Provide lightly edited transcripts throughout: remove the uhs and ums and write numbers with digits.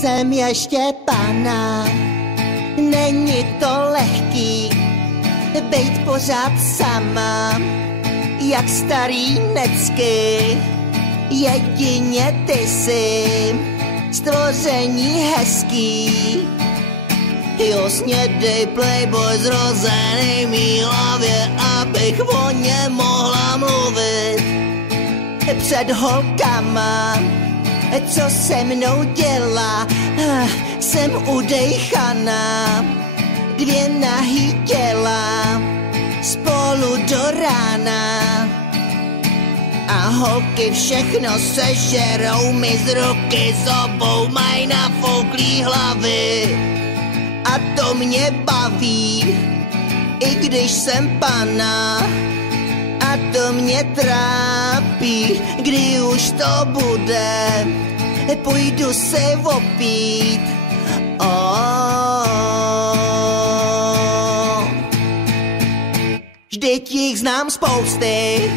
Jsem ještě pana, není to lehký, bejt pořád sama, jak starý necky. Jedině ty jsi stvoření hezký. Jo, snědej playboy zrozený mý hlavě, abych o něm mohla mluvit před holkama. Co se mnou dělá, jsem udejchaná. Dvě nahý těla spolu do rána. A holky všechno sežerou mi z ruky, s obou maj nafouklý hlavy. A to mě baví, i když jsem pana. A to mě trápí, kdy už to bude, půjdu se opít. Vždyť jich znám spousty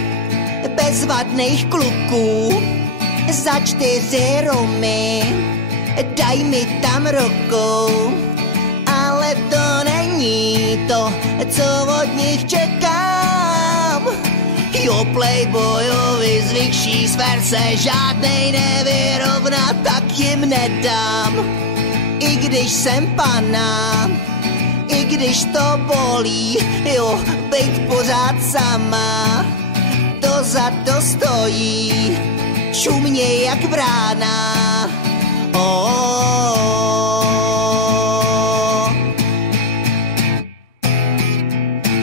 bezvadných kluků. Za 4 rumy daj mi tam ruku. Ale to není to, co od nich čekám. Jo, playboyovi z vyšší sfér se žádnej nevyrovná, tak jim nedám. I když jsem pana, i když to bolí, jo, bejt pořád sama, to za to stojí, šumně jak vrána.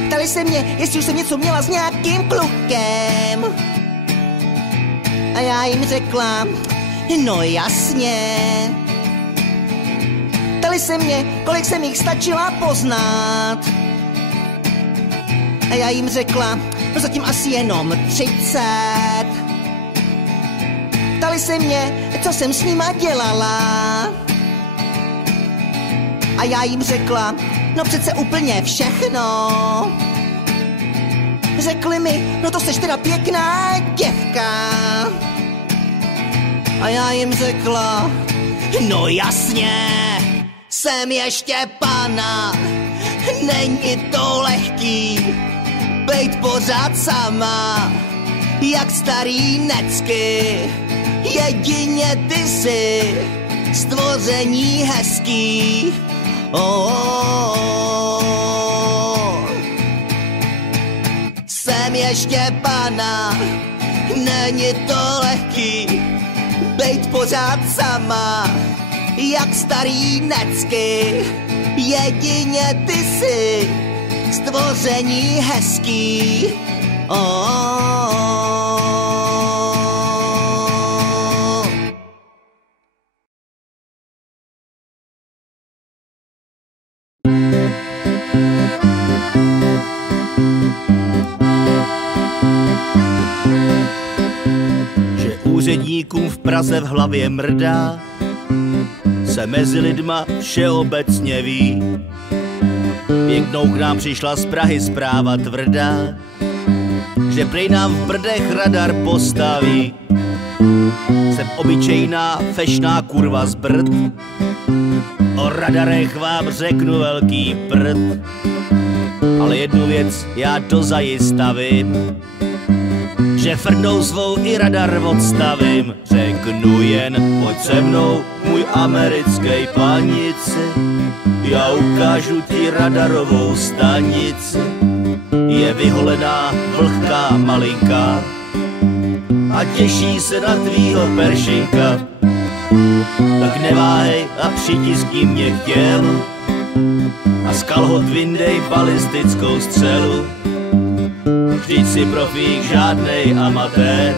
Ptali se mě, jestli už jsem něco měla s nějakým klukem. A já jim řekla, no jasně. Ptali se mě, kolik jsem jich stačila poznat. A já jim řekla, no zatím asi jenom 30. Ptali se mě, co jsem s nima dělala. A já jim řekla, no přece úplně všechno. Řekli mi, no to seš teda pěkná děvka. A já jim řekla, no jasně, jsem ještě pana. Není to lehký, bejt pořád sama, jak starý necky. Jedině ty jsi stvoření hezký. Jsem ještě pana, není to lehký, bejt pořád sama, jak starý necky. Jedině ty jsi stvoření hezký. Že úředníkům v Praze v hlavě mrdá, se mezi lidma všeobecně ví. Pěknou k nám přišla z Prahy zpráva tvrdá, že prej nám v Brdech radar postaví. Jsem obyčejná fešná kurva z Brd, o radarech vám řeknu velký prd. Ale jednu věc já dozajista vím, že frdnou svou i radar odstavím. Řeknu jen, pojď se mnou, můj americký panici, já ukážu ti radarovou stanici. Je vyholená, vlhká, malinká a těší se na tvýho peršinka. Tak neváhej a přitiskni mě k tělu a z kalhot vyndej balistickou střelu. Vždyť si profík, žádnej amatér,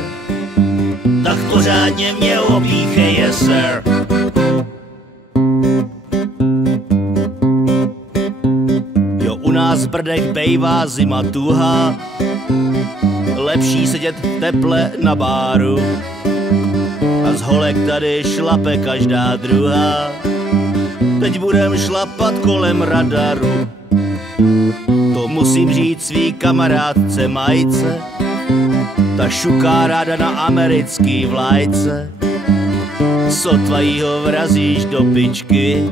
tak pořádně mě opíchej, yes sir. Jo, u nás v Brdech bejvá zima tuhá, lepší sedět v teple na báru a z holek tady šlape každá druhá. Teď budem šlapat kolem radaru, to musím říct svý kamarádce Majce, ta šuká ráda na americký vlajce. sotva jí ho vrazíš do pičky,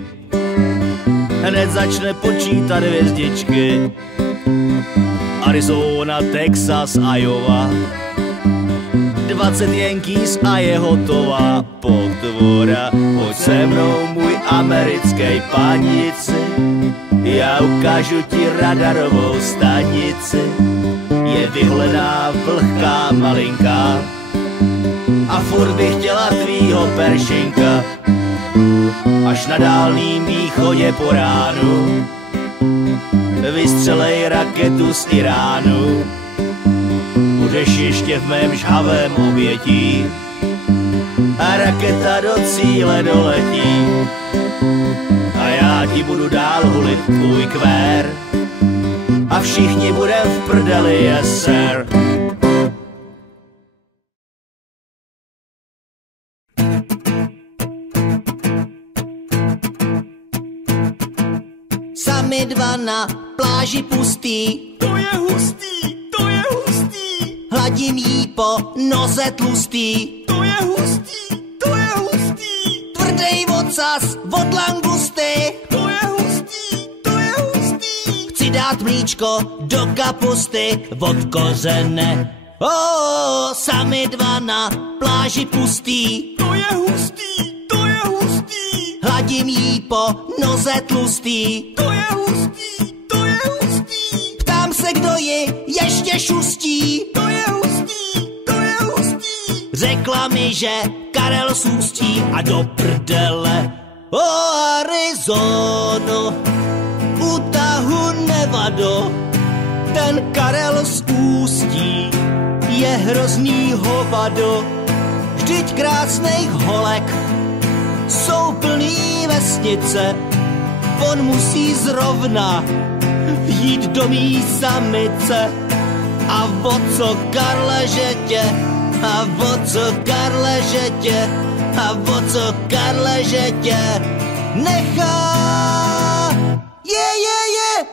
hned začne počítat hvězdičky. Arizona, Texas, Iowa, 20 Yankees a je hotová potvora. Pojď se mnou, můj americký pánici, já ukážu ti radarovou stanici. Je vyhlená, vlhká, malinká a furt bych chtěla tvýho peršinka. Až na Dálným východě po ránu vystřelej raketu z Iránu. Budeš ještě v mém žhavém obětí a raketa do cíle doletí. A já ti budu dál hulit tvůj kvér a všichni budem v prdeli, yes sir. Sami dva na pláži pustý, To je hustý, to je hustý, hladím jí po noze tlustý. to je hustý, to je hustý, Tvrdej ocas od langusty, to je hustý, to je hustý, chci dát mlíčko do kapusty od kořene. Sami dva na pláži pustý, to je hustý, to je hustý, hladím jí po noze tlustý. to je hustý, to je hustý, Ptám se, kdo ji ještě šustí. to je hustý, to je hustý, Řekla mi, že Karel z Ústí a do prdele. Arizono, u tahu Nevado, ten Karel z Ústí je hrozný hovado. Vždyť krásných holek jsou plný vesnice, on musí zrovna jít do mý samice. A o co Karle, že tě, a o co Karle, že tě, a o co Karle, že tě nechá. Je.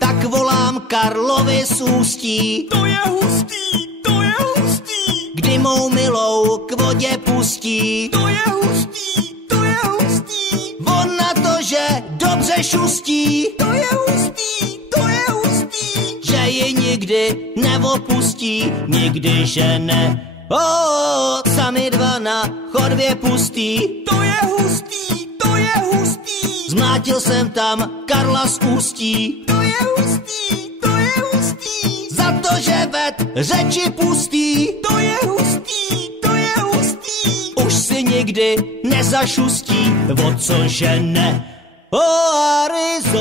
Tak volám Karlovi z Ústí, to je hustý, to je hustý, kdy mou milou k vodě pustí. to je hustý, to je hustý, On na to, že dobře šustí, to je hustý, to je hustý, že ji nikdy neopustí, nikdy že ne. Sami dva na chodbě pustý, to je hustý, to je hustý, zmlátil jsem tam Karla z Ústí, to je hustý, to je hustý, za to, že ved řeči pustý, to je hustý, to je hustý, už si nikdy nezašustí, o co že ne. Arizono,